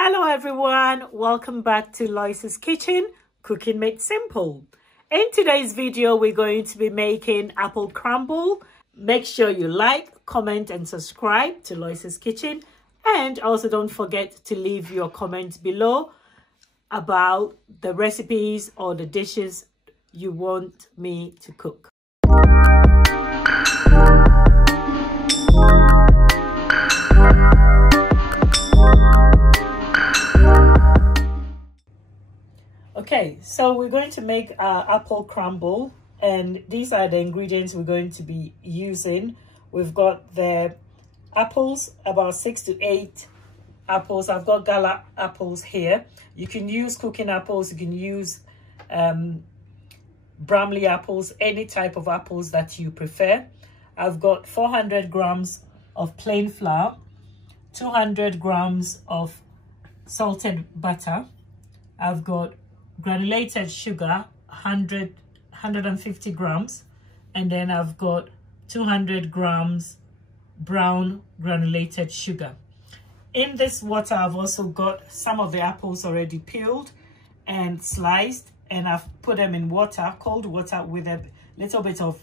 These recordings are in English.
Hello everyone, welcome back to Lois's Kitchen, Cooking Made Simple. In today's video, we're going to be making apple crumble. Make sure you like, comment and subscribe to Lois's Kitchen. And also don't forget to leave your comments below about the recipes or the dishes you want me to cook. Okay, so we're going to make our apple crumble, and these are the ingredients we're going to be using. We've got the apples, about 6 to 8 apples. I've got gala apples here. You can use cooking apples, you can use Bramley apples, any type of apples that you prefer. I've got 400 grams of plain flour, 200 grams of salted butter. I've got granulated sugar, 150 grams, and then I've got 200 grams brown granulated sugar. In this water, I've also got some of the apples already peeled and sliced, and I've put them in water, cold water, with a little bit of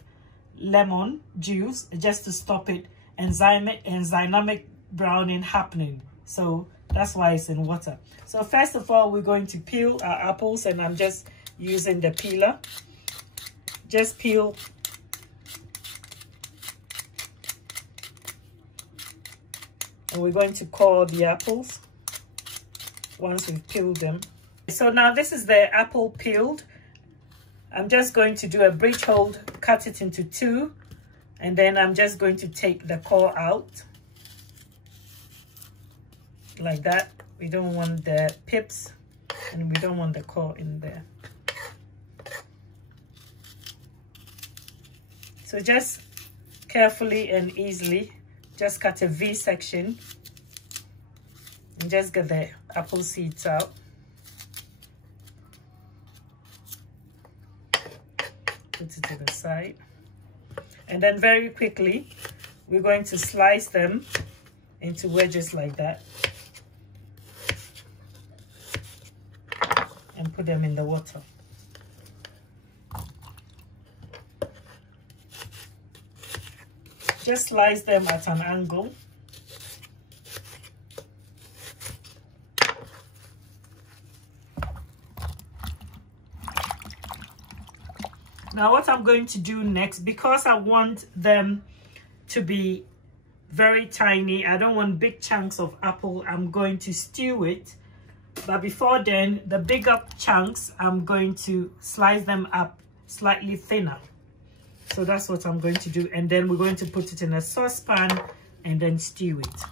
lemon juice just to stop it enzymatic browning happening. So that's why it's in water. So first of all, we're going to peel our apples, and I'm just using the peeler. Just peel. And we're going to core the apples once we've peeled them. So now this is the apple peeled. I'm just going to do a bridge hold, cut it into 2, and then I'm just going to take the core out. Like that. We don't want the pips and we don't want the core in there. So just carefully and easily just cut a V section and just get the apple seeds out. Put it to the side, and then very quickly we're going to slice them into wedges like that and put them in the water. Just slice them at an angle. Now what I'm going to do next, because I want them to be very tiny, I don't want big chunks of apple, I'm going to stew it. But before then, the bigger chunks, I'm going to slice them up slightly thinner. So that's what I'm going to do. And then we're going to put it in a saucepan and then stew it.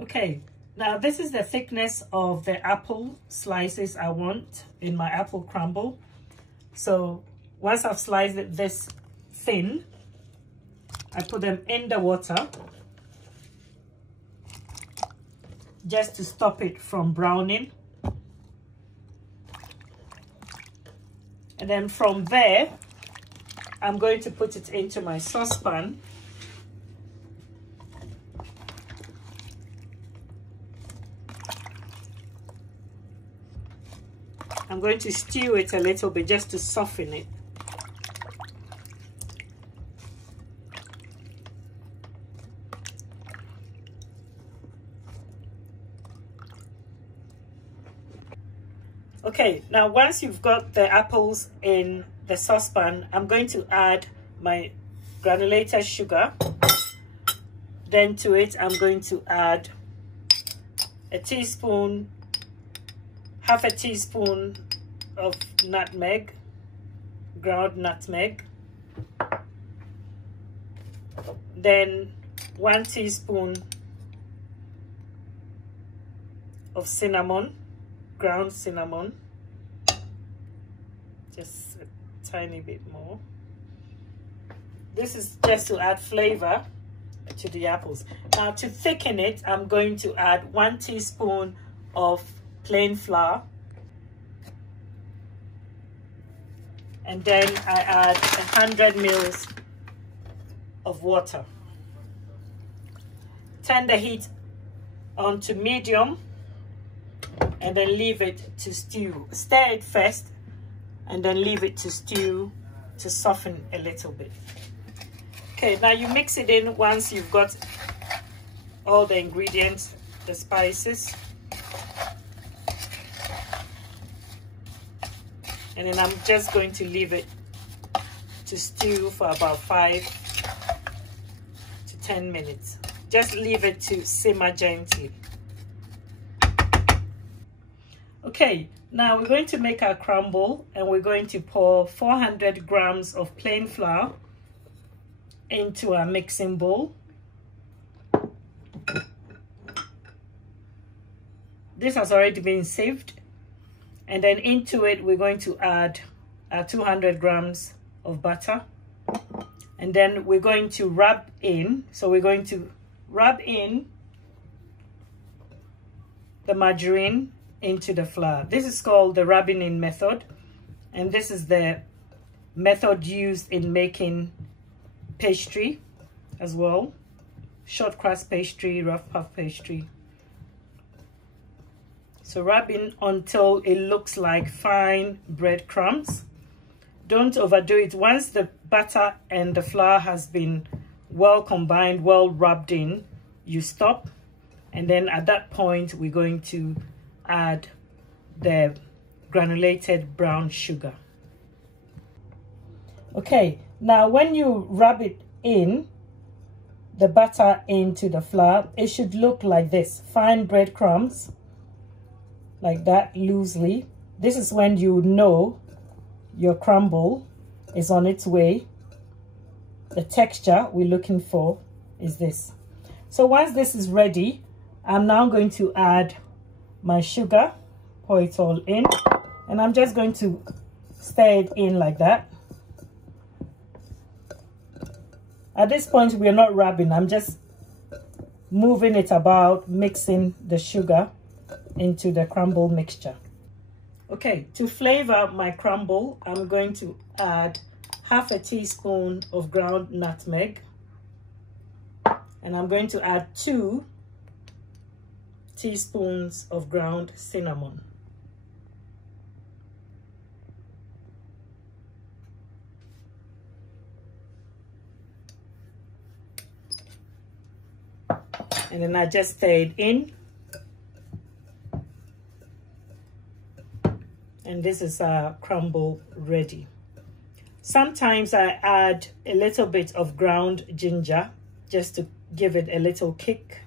Okay, now this is the thickness of the apple slices I want in my apple crumble. So once I've sliced it this thin, I put them in the water just to stop it from browning. And then from there, I'm going to put it into my saucepan. I'm going to stew it a little bit just to soften it. Okay, now once you've got the apples in the saucepan, I'm going to add my granulated sugar. Then to it, I'm going to add a teaspoon, half a teaspoon of nutmeg, ground nutmeg. Then 1 teaspoon of cinnamon, ground cinnamon, just a tiny bit more. This is just to add flavor to the apples. Now to thicken it, I'm going to add 1 teaspoon of plain flour, and then I add 100 ml of water. Turn the heat on to medium and then leave it to stew. Stir it first and then leave it to stew to soften a little bit. Okay, now you mix it in once you've got all the ingredients, the spices. And then I'm just going to leave it to stew for about 5 to 10 minutes. Just leave it to simmer gently. Okay, now we're going to make our crumble, and we're going to pour 400 grams of plain flour into our mixing bowl. This has already been sieved. And then into it, we're going to add 200 grams of butter. And then we're going to rub in. So we're going to rub in the margarine into the flour. This is called the rubbing in method. And this is the method used in making pastry as well. Short crust pastry, rough puff pastry. So rub in until it looks like fine breadcrumbs. Don't overdo it. Once the butter and the flour has been well combined, well rubbed in, you stop. And then at that point, we're going to add the granulated brown sugar. Okay, now when you rub it in, the butter into the flour, it should look like this, fine breadcrumbs. Like that, loosely. This is when you know your crumble is on its way. The texture we're looking for is this. So once this is ready, I'm now going to add my sugar, pour it all in, and I'm just going to stir it in like that. At this point, we're not rubbing, I'm just moving it about, mixing the sugar into the crumble mixture. Okay, to flavor my crumble, I'm going to add half a teaspoon of ground nutmeg, and I'm going to add 2 teaspoons of ground cinnamon. And then I just stir it in. And this is our crumble ready. Sometimes I add a little bit of ground ginger just to give it a little kick.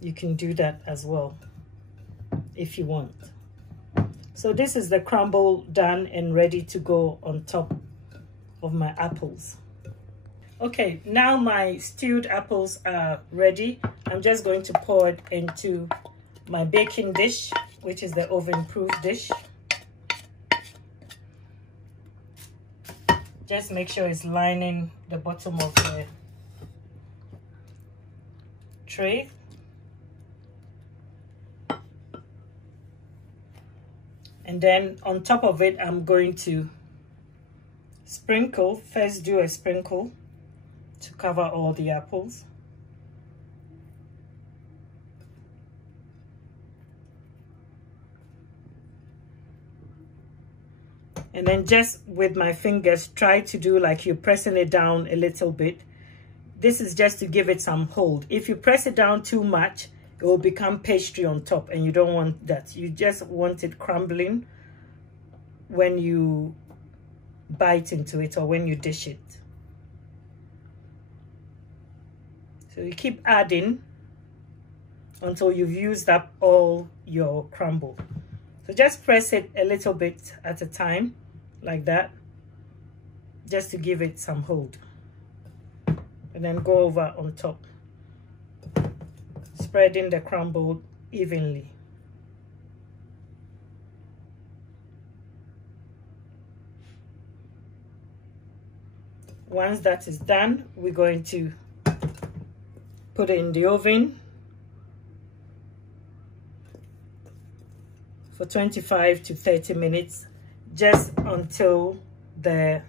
You can do that as well if you want. So this is the crumble done and ready to go on top of my apples. Okay, now my stewed apples are ready. I'm just going to pour it into my baking dish, which is the oven-proof dish. Just make sure it's lining the bottom of the tray. And then on top of it, I'm going to sprinkle, first do a sprinkle to cover all the apples. And then just with my fingers, try to do like you're pressing it down a little bit. This is just to give it some hold. If you press it down too much, it will become pastry on top, and you don't want that. You just want it crumbling when you bite into it or when you dish it. So you keep adding until you've used up all your crumble. So just press it a little bit at a time, like that, just to give it some hold. And then go over on top, spreading the crumble evenly. Once that is done, we're going to put it in the oven for 25 to 30 minutes, just until the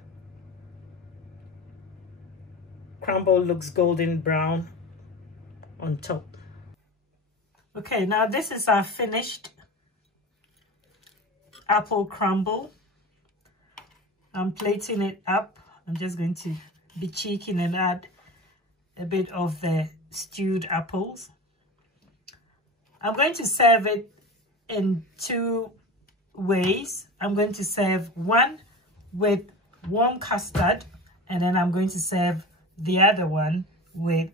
crumble looks golden brown on top. Okay, now this is our finished apple crumble. I'm plating it up. I'm just going to be cheeky and add a bit of the stewed apples. I'm going to serve it in two ways. I'm going to serve one with warm custard, and then I'm going to serve the other one with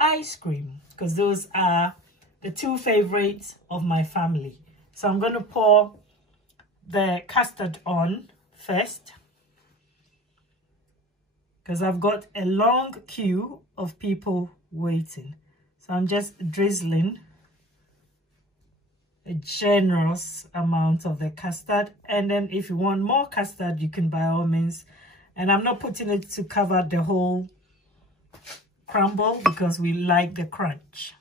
ice cream, because those are the two favorites of my family. So I'm going to pour the custard on first, because I've got a long queue of people waiting. So I'm just drizzling a generous amount of the custard, and then if you want more custard, you can by all means. And I'm not putting it to cover the whole crumble because we like the crunch.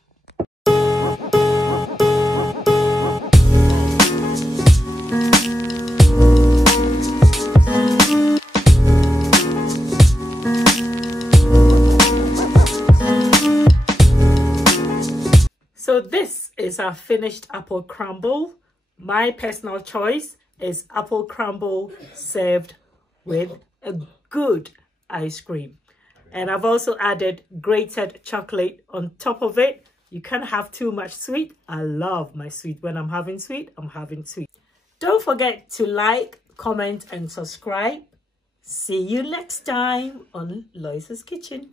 So this is our finished apple crumble. My personal choice is apple crumble served with a good ice cream. And I've also added grated chocolate on top of it. You can't have too much sweet. I love my sweet. When I'm having sweet, I'm having sweet. Don't forget to like, comment, and subscribe. See you next time on Lois's Kitchen.